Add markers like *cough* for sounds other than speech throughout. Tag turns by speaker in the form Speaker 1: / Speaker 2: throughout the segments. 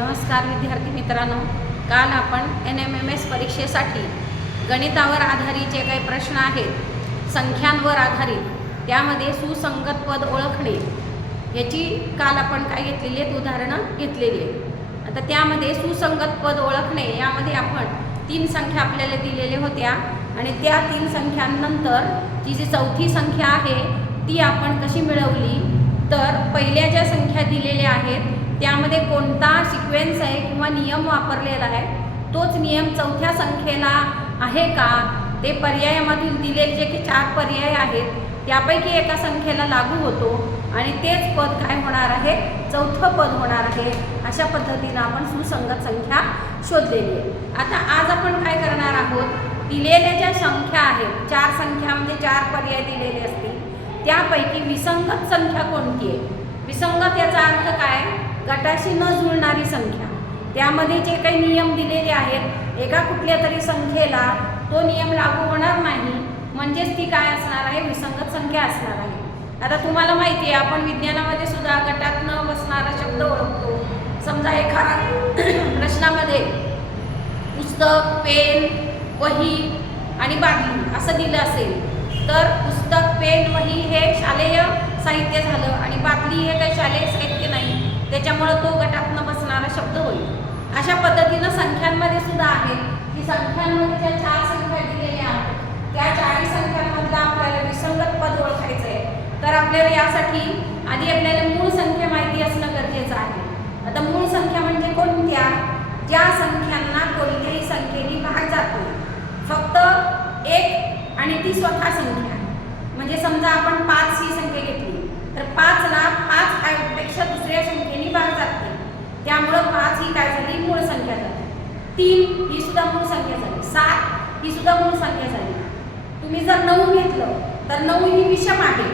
Speaker 1: नमस्कार विद्यार्थी मित्रांनो. काल आपण एन एम एम एस परीक्षेसाठी गणितावर आधारित जे काही प्रश्न आहेत संख्यांवर आधारित त्यामध्ये सुसंगत पद ओळखणे याची काल आपण काय घेतलेली आहेत? उदाहरणं घेतलेली आहेत. आता त्यामध्ये सुसंगत पद ओळखणे यामध्ये आपण तीन संख्या आपल्याला दिलेल्या होत्या आणि त्या तीन संख्यांनंतर जी जी चौथी संख्या आहे ती आपण कशी मिळवली? तर पहिल्या ज्या संख्या दिलेल्या आहेत त्यामध्ये कोणता सिक्वेन्स आहे किंवा नियम वापरलेला आहे तोच नियम चौथ्या संख्येला आहे का? ते पर्यायामधील दिलेले जे की चार पर्याय आहेत त्यापैकी एका संख्येला लागू होतो आणि तेच पद काय होणार आहे? चौथं पद होणार आहे. अशा पद्धतीनं आपण सुसंगत संख्या शोधलेली आहे. आता आज आपण काय करणार आहोत? दिलेल्या ज्या संख्या आहेत चार संख्यामध्ये म्हणजे चार पर्याय दिलेले असतील त्यापैकी विसंगत संख्या कोणती आहे? विसंगत याचा अर्थ काय? गटाशी न जुळणारी संख्या. त्यामध्ये जे काही नियम दिलेले आहेत एका कुठल्या तरी संख्येला तो नियम लागू होणार नाही. म्हणजेच ती काय असणार आहे? विसंगत संख्या असणार आहे. आता तुम्हाला माहिती आहे आपण विज्ञानामध्ये सुद्धा गटात न बसणारा शब्द ओळखतो. समजा एका *clears throat* प्रश्नामध्ये पुस्तक पेन वही आणि बादली असं दिलं असेल तर पुस्तक पेन वही हे शालेय साहित्य झालं आणि बादली हे काही शालेय साहित्य नाही. त्याच्यामुळं तो गटातनं बसणारा शब्द होईल. अशा पद्धतीनं संख्यांमध्ये सुद्धा आहे की संख्यांमध्ये ज्या चार संख्या दिलेल्या आहेत त्या चारही संख्यांमधला आपल्याला विसंगत पद ओळखायचं आहे तर आपल्याला यासाठी आधी आपल्याला मूळ संख्या माहिती असणं गरजेचं आहे. आता मूळ संख्या म्हणजे कोणत्या? ज्या संख्यांना कोणत्याही संख्येने भाग जातो फक्त एक आणि ती स्वतः संख्या. म्हणजे समजा आपण पाच ही संख्या घेतली. तर पाचला पाच पेक्षा दुसऱ्या संख्येने भाग जाते. त्यामुळं पाच ही काय झाली? मूळ संख्या झाली. तीन ही सुद्धा मूळ संख्या झाली. सात ही सुद्धा मूळ संख्या झाली. तुम्ही जर नऊ घेतलं तर नऊ ही विषम आहे.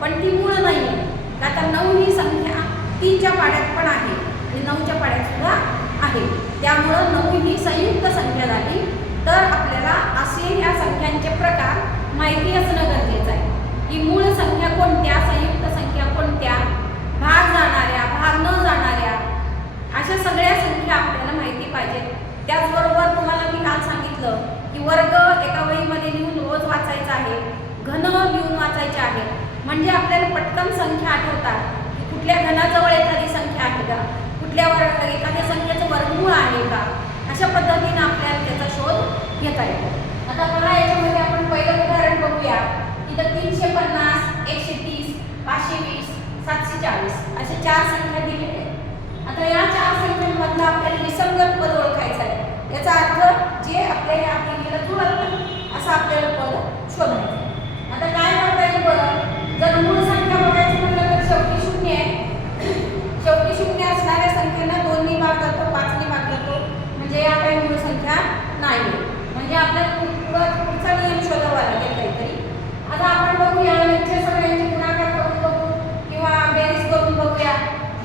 Speaker 1: पण ती मूळ नाही आहे का तर नऊ ही संख्या तीनच्या पाड्यात पण आहे आणि नऊच्या पाड्यात सुद्धा आहे. त्यामुळं नऊ ही संयुक्त संख्या झाली. तर आपल्याला असे ह्या संख्यांचे प्रकार माहिती असणं गरजेचं आहे. की मूळ संख्या कोणत्या? संयुक्त संख्या कोणत्या? भाग जाणाऱ्या भाग न जाणाऱ्या? अशा सगळ्या संख्या आपल्याला माहिती पाहिजेत त्याचबरोबर तुम्हाला मी काल सांगितलं की वर्ग एका वहीमध्ये लिहून रोज वाचायचा आहे. घन लिहून वाचायचे आहे. म्हणजे आपल्याला पटकन संख्या आठवतात. की कुठल्या घनाजवळ एखादी संख्या आहे का? कुठल्या वर्ग एखाद्या संख्येचं वर्गमूळ आहे का? अशा पद्धतीनं आपल्याला त्याचा शोध घेता येतो. आता मला याच्यामध्ये आपण पहिलं उदाहरण बघूया. इथं तीनशे पन्नास एकशे तीस पाचशे वीस सातशे चाळीस अशा चार संख्या दिलेल्या आहेत. आता या चार संख्यांमधलं आपल्याला विसंगत पद ओळखायचं आहे. याचा अर्थ जे आपल्या या आकृतीला जुळत असं आपल्याला पद शोधायचं आता काय म्हणता येईल बरं? जर मूळ संख्या बघायची म्हटलं तर शेवटी शून्य आहे. *clears throat* शेवटी शून्य असणाऱ्या संख्येला दोन्ही भाग जातो पाचनी भाग जातो म्हणजे या काही मूळ संख्या नाही आहे. म्हणजे आपल्याला पुढं पुढचा नियम शोधावा लागेल काहीतरी आता आपण बघूया यांचे सगळ्यांचे गुणाकार करून बघू किंवा बेरीज करून बघूया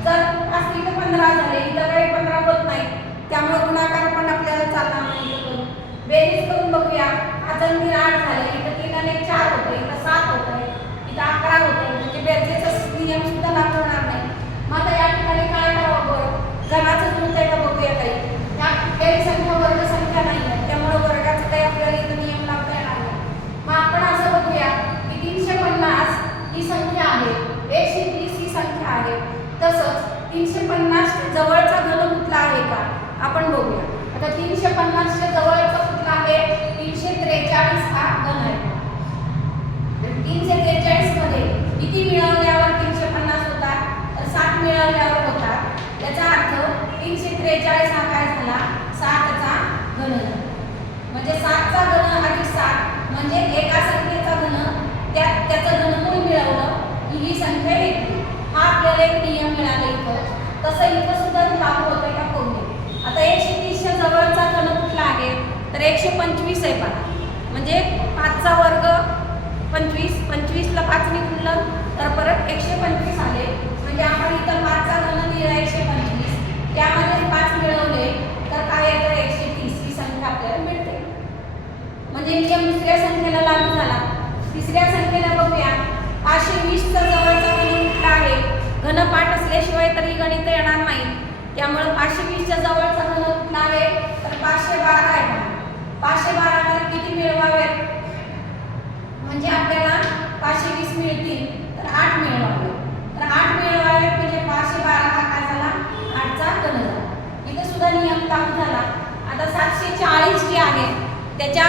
Speaker 1: जर पाच इथं पंधरा झाले इथं काही पंधरा होत नाही त्यामुळे गुणाकार पण आपल्याला चालणार नाही इथं करून बेरीज करून बघूया पाच आणि आठ झाले. इथं तीन आणि एक चार होतं इथं सात होतं इथं अकरा होतं. म्हणजे बेरजेचा नियम सुद्धा लागू होणार नाही. मग आता या ठिकाणी काय करावं बरं? दूध आहे का बघूया काही या काही संख्या वर्ग संख्या नाही आहे. त्यामुळे वर्गाचं काही आपल्याला इथं नियम लावता येणार नाही. मग आपण असं बघूया की तीनशे पन्नास ही संख्या आहे. एकशे तीस ही संख्या आहे. तसंच तीनशे पन्नास जवळचा घन कुठला आहे का? आपण बघूया. आता तीनशे पन्नासच्या जवळचा कुठला आहे? त्रेचाळीस हा घन आहे. तर तीनशे त्रेचाळीसमध्ये किती मिळवल्यावर तीनशे पन्नास होता तर सात मिळवल्यावर होता याचा अर्थ तीनशे त्रेचाळीस हा काय झाला? सातचा घन म्हणजे सातचा घन अधिक सात म्हणजे एका संख्येचा घन. त्या त्याचं घनमूळ मिळवलं की ही संख्या येते. हा आपल्याला एक नियम मिळाला इथं. तसं इथं सुद्धा लागू होतं का? कोणते? आता एकशे तीसच्या जवळचा घन कुठला आहे? तर एकशे पंचवीस आहे पहा म्हणजे पाचचा वर्ग पंचवीस पंचवीसला पाच निघून तर परत एकशे पंचवीस आले. म्हणजे आपण इथं पाचचा घन दिला एकशे पंचवीस. त्यामध्ये पाच मिळवले तर काय येतं? एकशे तीस. ही संख्या आपल्याला मिळते. म्हणजे नियम दुसऱ्या संख्येला लागू झाला. तिसऱ्या संख्येला बघूया. पाचशे वीसचा जवळचा घन कुठला आहे? घनपाठ असल्याशिवाय तरी गणित येणार नाही. त्यामुळं पाचशे वीसच्या जवळचा घन कुठला आहे? तर पाचशे बारा आहे पाचशे बारा मध्ये किती मिळवावेत म्हणजे आपल्याला पाचशे वीस मिळतील तर आठ मिळवावे तर आठ मिळवावे म्हणजे पाचशे बारा हा काय झाला आठचा घन झाला इथे सुद्धा नियम लागू झाला आता सातशे चाळीस जे आहे त्याच्या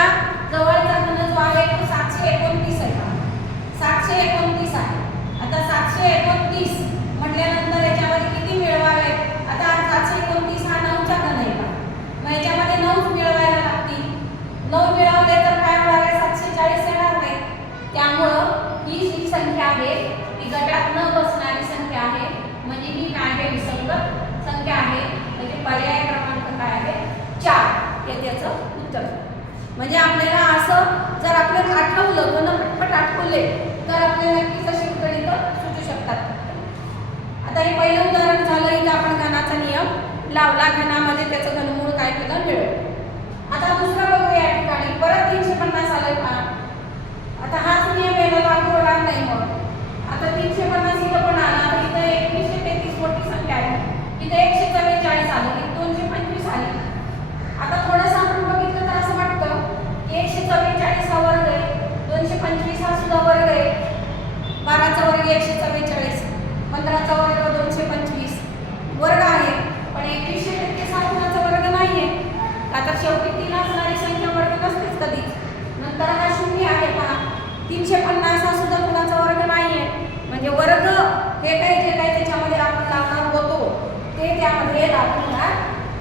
Speaker 1: जवळचा घन जो आहे तो सातशे एकोणतीस आहे. सातशे एकोणतीस आहे. आता सातशे एकोणतीस म्हटल्यानंतर याच्यावर किती मिळवावे? आता सातशे एकोणतीस हा नऊचा घन आहे का मग याच्यामध्ये नऊच मिळवायला लागतील. नऊ मिळवले तर काय होणार? आहे सातशे चाळीस येणार नाही. त्यामुळं ही जी संख्या आहे ती गटात न बसणारी संख्या आहे. म्हणजे ही काय आहे? विसंगत संख्या आहे. म्हणजे पर्याय क्रमांक काय आहे? चार. हे त्याचं उत्तर. म्हणजे आपल्याला असं जर आपल्याला आठवलं गण पटपट आठवले तर आपल्याला नक्कीच अशी गणित सुचू शकतात. आता हे पहिलं उदाहरण झालं इथं आपण घनाचा नियम लावला. घनामध्ये त्याचं घनमूळ काय केलं? मिळवलं आता दुसरं बघूया या ठिकाणी. परत तीनशे पन्नास आलं का आता हाच नियम याला लागू होणार नाही मग. आता तीनशे पन्नास इथं पण आला तर इथं एकवीसशे तेहतीस मोठी संख्या आहे इथं एकशे चव्वेचाळीस आलं इथं दोनशे पंचवीस आले आता थोडंसं आपण बघितलं तर असं वाटतं की एकशे चव्वेचाळीस हा वर्ग आहे दोनशे पंचवीस हा सुद्धा वर्ग आहे बाराचा वर्ग एकशे चव्वेचाळीस पंधराचा वर्ग दोनशे पंचवीस वर्ग आहे पण एकवीसशे टक्के साधनाचा वर्ग नाही आहे आता शेवटी तीन असणारी संख्या वर्ग नसतेच कधीच नंतर हा शून्य आहे पहा तीनशे पन्नास हा सुद्धा कुणाचा वर्ग नाही आहे म्हणजे वर्ग हे काही जे काही त्याच्यामध्ये आपण लावणार होतो ते त्यामध्ये लागणार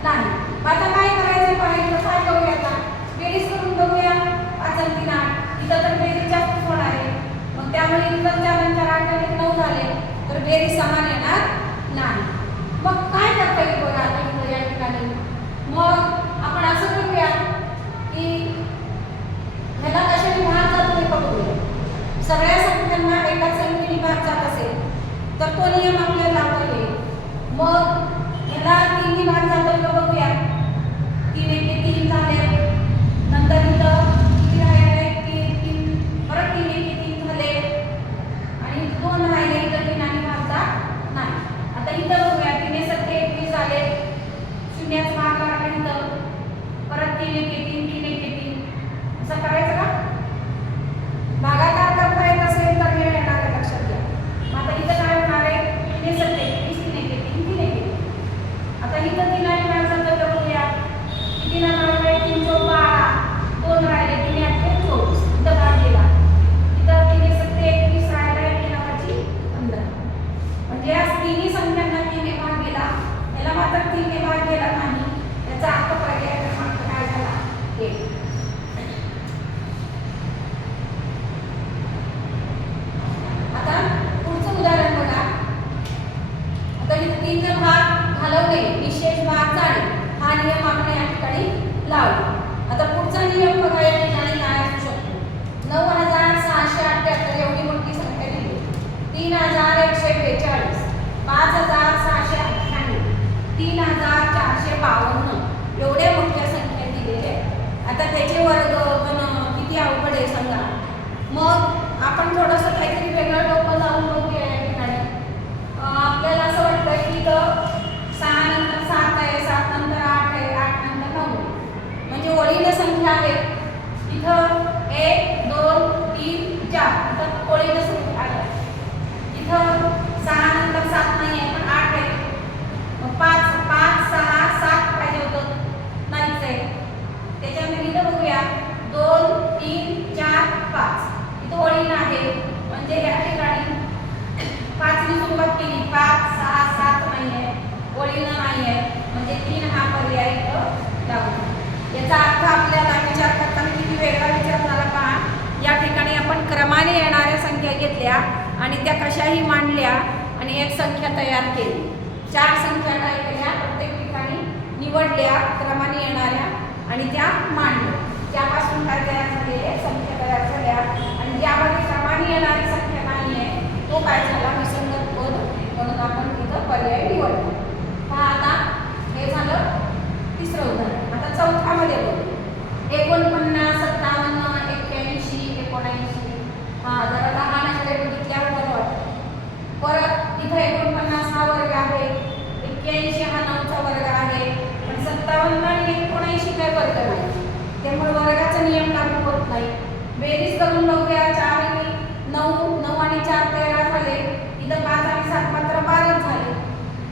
Speaker 1: नाही. आता काय करायचं पाहिजे काय करूया आता? बेरीज करून बघूया. पाच आणि तीन आठ इथं तर बेरीज जास्त होणार आहे. मग त्यामुळे इथं चारांच्या आठ आणि नऊ झाले. तर बेरीज समान येणार नाही. मग काय करता येईल बघा आता इथं या ठिकाणी? मग आपण असं करूया की ह्याला कशाने भाग जातो हे बघूया. सगळ्या संख्यांना एकाच संख्येने भाग जात असेल तर तो नियम आपल्याला लावता येईल. मग ह्याला तिन्ही भाग जातो बघूया तीन एके तीन झाले नंतर इथं किती राहिले तीन तीन परत तीन एके तीन झाले आणि दोन राहिले इथं तीन आणि भागचा नाही आता इथं बघूया तीन सत्ते एकवीस झाले शून्याचा भाग लागला इथं परत तीन एके तीन तीन एके तीन असं करायचं का भागाकार करता येत असेल तर हे येणार आहे लक्षात घ्या मग आता इथं काय होणार आहे तीन सत्ते एकवीस तीन एके तीन तीन एके तीन आता इथं तीन आणि भागचा तर बघूया किती ना राहिले तीन चौक बारा दोन राहिले तीन अठ्ठे चोवीस इथं भाग गेला इथं तीन सत्ते एकवीस राहिला तीन नावाची पंधरा म्हणजे या तिन्ही संख्यांना तीन भाग गेला याला मात्र तीन भाग गेला नाही याचा अर्थ पर्याय क्रमांक काय झाला एक आता पुढचं उदाहरण बघा आता इथे तीन जण भाग घालवणे विशेष भाग जाणे हा नियम आपण या ठिकाणी लावला आता पुढचा नियम बघा या ठिकाणी काय असू शकतो नऊ हजार सहाशे अठ्ठ्याहत्तर एवढी मोठी संख्या दिली तीन हजार एकशे बेचाळीस पाच हजार सहाशे अठ्ठ्याण्णव तीन हजार चारशे बावन्न एवढ्या मोठ्या संख्या दिलेल्या आहेत. आता त्याचे वर्ग गण किती अवघड आहे सांगा मग आपण थोडंसं काहीतरी वेगळं डोकं जाऊन बघूया या ठिकाणी अं, आपल्याला असं वाटतं की इथं सहा नंतर सात आहे सात नंतर आठ आहे आठ नंतर नऊ आहे. म्हणजे ओळीनं संख्या आहे इथं एक दोन तीन चार. इथं ओळीनं लायक संख्या नाही आहे तो काय झाला? विसंगत पद म्हणून आपण तिथं पर्याय निवडतो. हा आता हे झालं तिसरं उदाहरण. आता चौथ्यामध्ये बघू. एकोणपन्नास सत्तावन्न एक्क्याऐंशी एकोणऐंशी. हा जरा लहान असले बघितल्यावर बरं परत इथं एकोणपन्नास हा वर्ग आहे. एक्क्याऐंशी हा नऊचा वर्ग आहे. पण सत्तावन्न आणि एकोणऐंशी काय वर्ग नाही त्यामुळे वर्गाचा नियम लागू होत नाही. बेरीज करून बघूया चार नऊ नऊ आणि चार तेरा झाले. इथं पाच आणि सात मात्र बाराच झाले.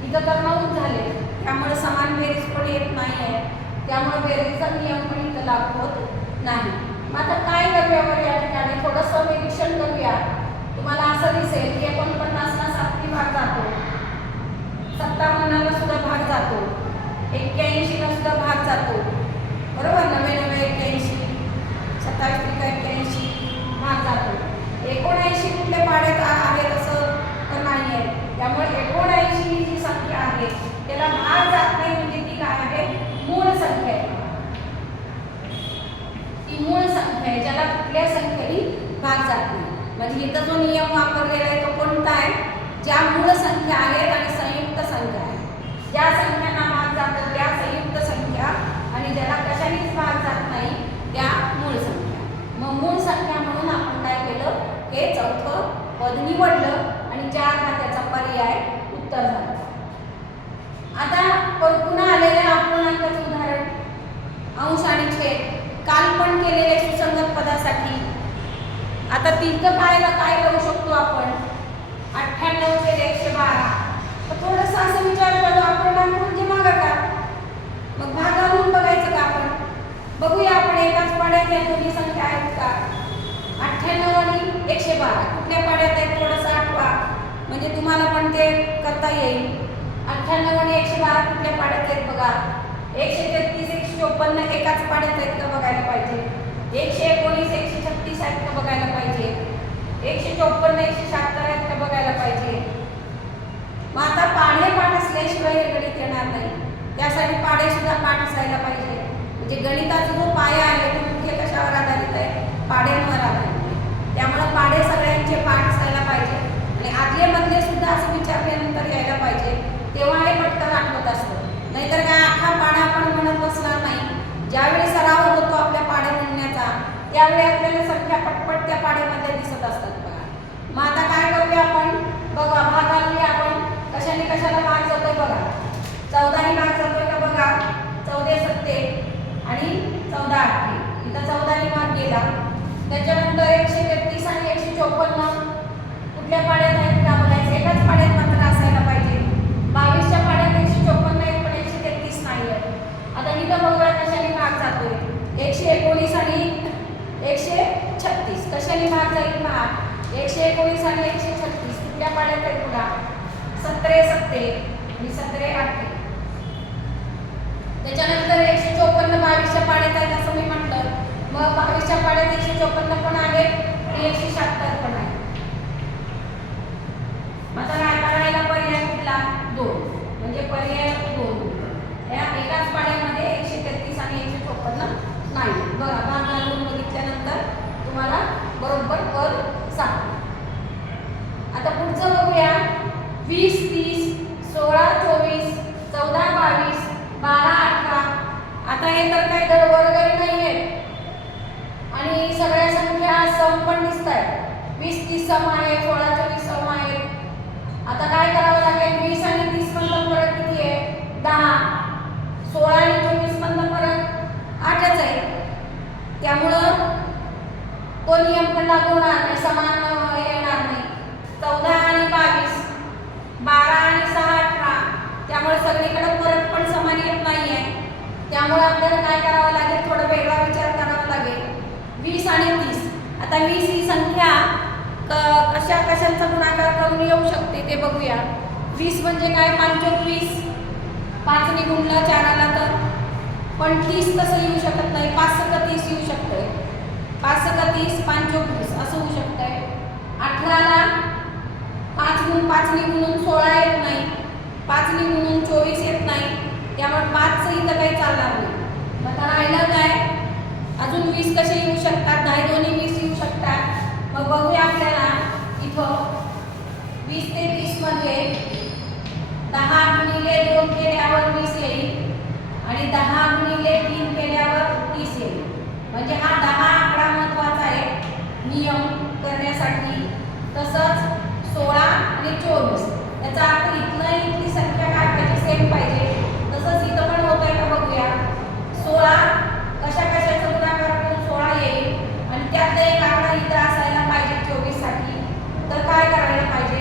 Speaker 1: इथं तर नऊच झाले. त्यामुळे समान बेरीज पण येत नाही आहे. त्यामुळे बेरीजचा नियम पण इथं लागू होत नाही. मग आता काय करूयावर या ठिकाणी थोडंसं निरीक्षण करूया. तुम्हाला असं दिसेल की एकोणपन्नासला सातवी भाग जातो. सत्तावन्नला सुद्धा भाग जातो. एक्क्याऐंशीला सुद्धा भाग जातो. बरोबर? नवे नवे एक्क्याऐंशी. सत्तावीस त्रिका एक्क्याऐंशी. भाग जातो. एकोणऐंशी कुठल्या पाड्यात आहेत असं तर नाही आहे त्यामुळे एकोणऐंशी ही जी संख्या आहे त्याला भाग जात नाही म्हणजे ती काय आहे? मूळ संख्या आहे. ती मूळ संख्या आहे ज्याला कुठल्या संख्येने भाग जात नाही. म्हणजे इथं जो नियम वापरलेला आहे तो कोणता आहे? ज्या मूळ संख्या आहे आणि संयुक्त संख्या आहे ज्या संख्यांना भाग जातो त्या संयुक्त संख्या आणि ज्याला कशानेच भाग जात नाही त्या मूळ संख्या मग मूळ संख्या म्हणून आपण काय केलं हे चौथं पद निवडलं आणि चार हा त्याचा पर्याय उत्तर झाला. आता पुन्हा आलेले अपूर्णांकाचं उदाहरण. अंश आणि छेद. काल पण केलेले सुसंगत पदासाठी. आता तिथं काय काय करू शकतो आपण? अठ्ठ्याण्णव ते एकशे बारा. तर थोडंसं असं विचार करू अपूर्णांक म्हणजे भागाकार मग भागावरून बघायचं का आपण? बघूया आपण एकाच पाड्यात या दोन्ही संख्या आहेत का? अठ्ठ्याण्णव आणि एकशे बारा. कुठल्या पाड्यात आहेत थोडंसं आठवा. म्हणजे तुम्हाला पण ते करता येईल. अठ्ठ्याण्णव आणि एकशे बारा कुठल्या पाड्यात आहेत बघा? एकशे तेहतीस एकशे चोपन्न एकाच पाड्यात आहेत का बघायला पाहिजे? एकशे एकोणीस एकशे छत्तीस आहेत का बघायला पाहिजे? एकशे चोपन्न एकशे शहात्तर आहेत का बघायला पाहिजे? मग आता पाढे पाठ असल्याशिवाय हे गणित येणार नाही. त्यासाठी पाढे सुद्धा पाठ असायला पाहिजे. म्हणजे गणिताचा जो पाया आहे तो मुख्य कशावर आधारित आहे? पाड्यांवर आधारित. त्यामुळे पाढे सगळ्यांचे पाठ असायला पाहिजे. आणि आदले मधले सुद्धा असं विचारल्यानंतर यायला पाहिजे. तेव्हा हे पटकन आठवत असतं. नाहीतर काय अख्खा पाढा आपण म्हणत बसणार नाही. ज्यावेळी सराव होतो आपल्या पाढे म्हणण्याचा त्यावेळी आपल्याला सख्या पटपट त्या पाढ्यामध्ये दिसत असतात बघा. मग आता काय करूया आपण बघा भाग घालूया आपण कशाने कशाला भाग जातोय बघा चौदाही भाग जातोय का बघा चौदे सत्ते आणि चौदा अठ्ठे इथं चौदाही भाग गेला त्याच्यानंतर एकशे तेहतीस आणि एकशे चोपन्न कुठल्या पाड्यात आहेत का बघायचं एकाच पाड्यात मात्र असायला पाहिजे बावीसच्या पाड्यात एकशे चोपन्न आहेत पण एकशे तेहतीस नाही आहेत आता इथं बघूया कशाने भाग जातोय एकशे एकोणीस आणि एकशे छत्तीस कशाने भाग जाईल भाग एकशे एकोणीस आणि एकशे छत्तीस कुठल्या पाड्यात आहेत बघा सतरे सत्ते आणि सतरे अठ्ठे त्याच्यानंतर एकशे चोपन्न बावीसच्या पाड्यात आहेत असं मी म्हटलं मग बावीसच्या पाड्यात एकशे चोपन्न पण आहे आणि एकशे शहात्तर पण आहे मग आता काय करायला पर्याय कुठला? दोन. म्हणजे पर्याय दोन. या एकाच पाड्यामध्ये एकशे तेहतीस आणि एकशे चोपन्न नाही. बघा भाग घालून बघितल्यानंतर तुम्हाला बरोबर कर सांग आता पुढचं बघूया. वीस तीस सोळा चोवीस चौदा बावीस बारा अठरा. आता हे तर काय गडबडगडी नाही आहे आणि सगळ्या संख्या सम पण दिसत आहेत वीस तीस सम आहे सोळा चोवीस सम आहे. आता काय करावं लागेल? वीस आणि तीस मधला फरक किती आहे? दहा. सोळा आणि चोवीस मधला फरक आठच आहे. त्यामुळं तो नियम पण लागू होणार नाही समान येणार नाही. चौदा आणि बावीस बारा आणि सहा अठरा. त्यामुळे सगळीकडे फरक पण समान येत नाही आहे त्यामुळे आपल्याला काय करावं लागेल? थोडा वेगळा विचार करावा लागेल. वीस आणि तीस. आता वीस ही संख्या क- कशा कशांचा गुणाकार करून येऊ शकते ते बघूया. वीस म्हणजे काय? पंचोक वीस पाचने गुणला चार आला तर? पण तीस तसं येऊ शकत नाही? पाच सक तीस येऊ शकतंय. पाच सक तीस पंचोक वीस असं होऊ शकतंय. अठराला पाच गुण पाचने गुणून सोळा येत नाही. पाचने गुणून चोवीस येत नाही. त्यामुळे पाचचं इथं काही चालणार नाही. मग आता राहिलं काय? अजून वीस कसे येऊ शकतात? दहा दोन्ही वीस येऊ शकतात. मग बघूया आपल्याला इथं वीस ते तीसमध्ये दहा गुणिले दोन केल्यावर वीस येईल आणि दहा गुणिले तीन केल्यावर तीस येईल. म्हणजे हा दहा आकडा महत्त्वाचा आहे. नियम करण्यासाठी. तसंच सोळा आणि चोवीस. याचा अर्थ इथलं इथली संख्या काय पाहिजे? सेम पाहिजे. तसंच इथं पण होत आहे का बघूया. सोळा कशा कशाचा गुणाकार करून सोळा येईल? आणि त्यातलं एक आकडा इथं da carga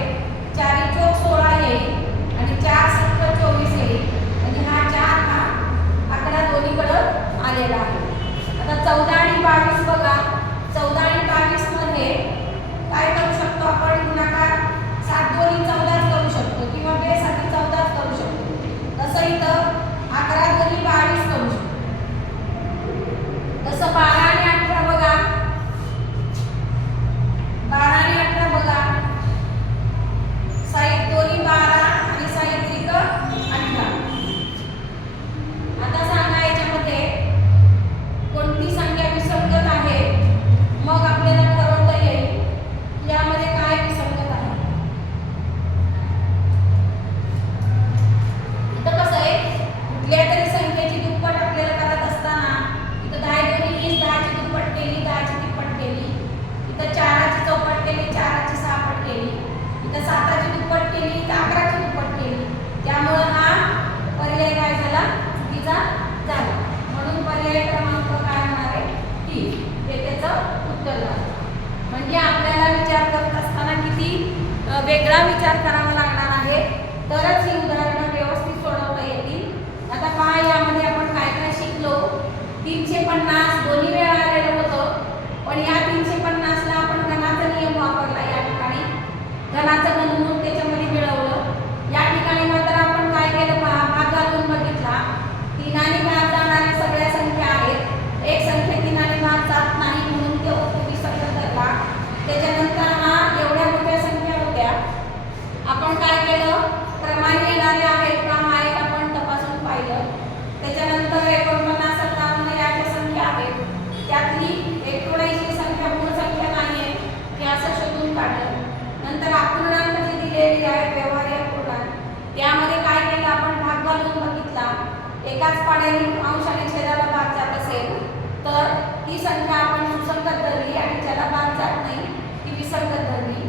Speaker 1: पाण्याने अंशाने छेदाला भाग जात असेल तर ती संख्या आपण सुसंगत धरली आणि ज्याला भाग जात नाही ती विसंगत धरली.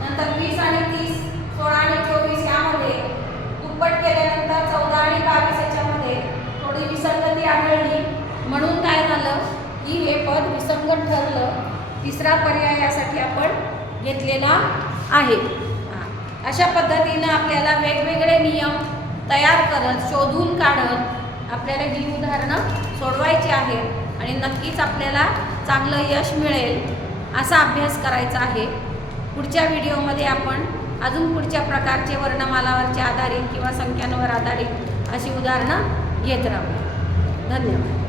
Speaker 1: नंतर वीस आणि तीस सोळा आणि चोवीस यामध्ये दुप्पट केल्यानंतर चौदा आणि बावीस याच्यामध्ये थोडी विसंगती आढळली. म्हणून काय झालं? की हे पद विसंगत ठरलं. तिसरा पर्याय यासाठी आपण घेतलेला आहे. अशा पद्धतीनं आपल्याला वेगवेगळे नियम तयार करत शोधून काढत आपल्याला ही उदाहरणं सोडवायची आहेत आणि नक्कीच आपल्याला चांगलं यश मिळेल असा अभ्यास करायचा आहे. पुढच्या व्हिडिओमध्ये आपण अजून पुढच्या प्रकारचे वर्णमालावरचे आधारित किंवा संख्यांवर आधारित अशी उदाहरणं घेत राहू. धन्यवाद.